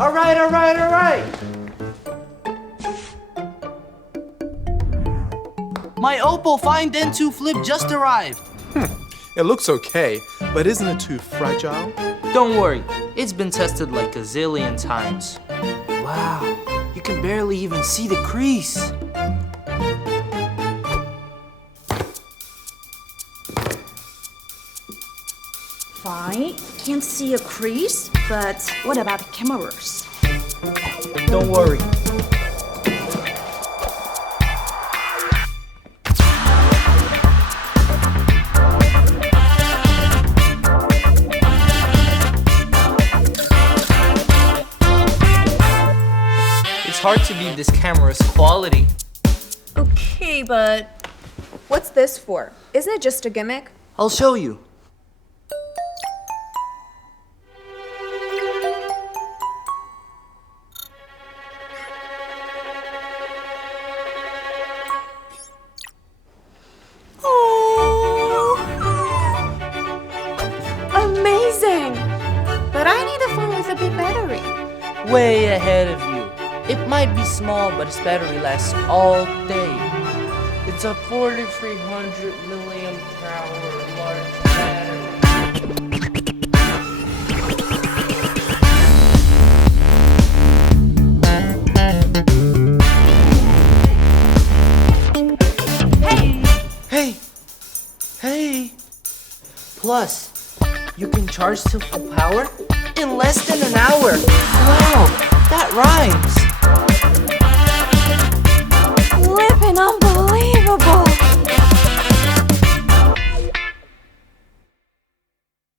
All right. My OPPO Find N2 Flip just arrived. It looks okay, but isn't it too fragile? Don't worry, it's been tested like a zillion times. Wow, you can barely even see the crease. Fine, can't see a crease, but what about cameras? Don't worry. It's hard to beat this camera's quality. Okay, but what's this for? Isn't it just a gimmick? I'll show you. Amazing! But I need a phone with a big battery. Way ahead of you. It might be small, but its battery lasts all day. It's a 4,300 milliamp hour large battery. Hey! Plus, you can charge to full power in less than an hour. Wow, that rhymes. Flippin' unbelievable!